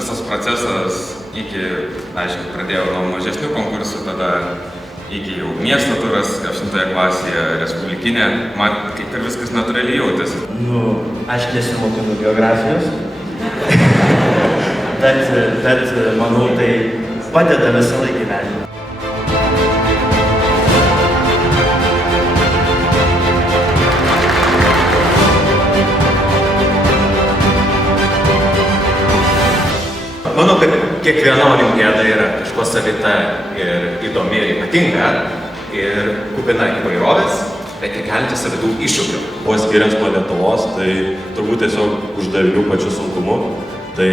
visas procesas iki, aišku, pradėjau nuo mažesnių konkursų, tada iki jau miesto turas, 8 klasėje, respublikinė, man kaip ir viskas natūraliai jautėsi. Nu, aš nesimokinu geografijos, bet manau, tai padeda visą laiką gyvenimą. Manau, kad kiekviena olimpiada yra kažko savita ir įdomi ir ypatinga ir kupina įvairovės, bet ir kelinti savitų iššūkių. Kuo skiriasi nuo Lietuvos, tai turbūt tiesiog uždavinių pačiu sunkumu. Tai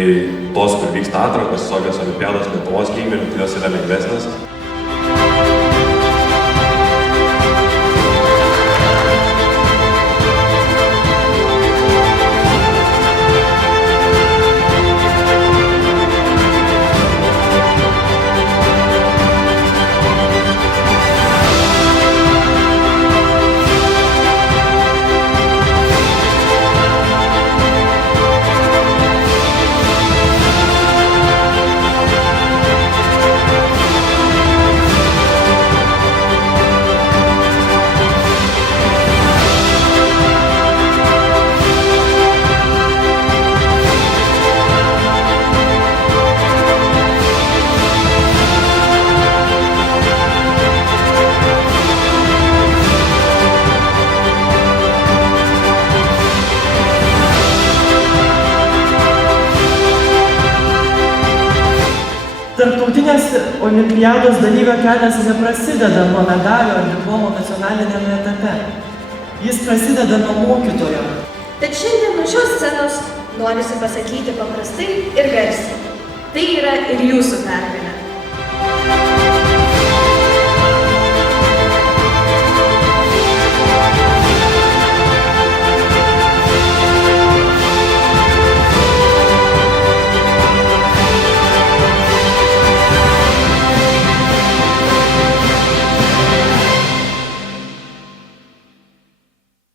tos, kur vyksta atrankos, visokios olimpiados Lietuvos lygmeniu, tai jos yra lengvesnės. Tarptautinės olimpiados dalyvio kelias neprasideda nuo medalio ar diplomo nacionaliniame etape. Jis prasideda nuo mokytojo. Tad šiandien nuo šios scenos norisi pasakyti paprastai ir garsiai. Tai yra ir jūsų pergalė.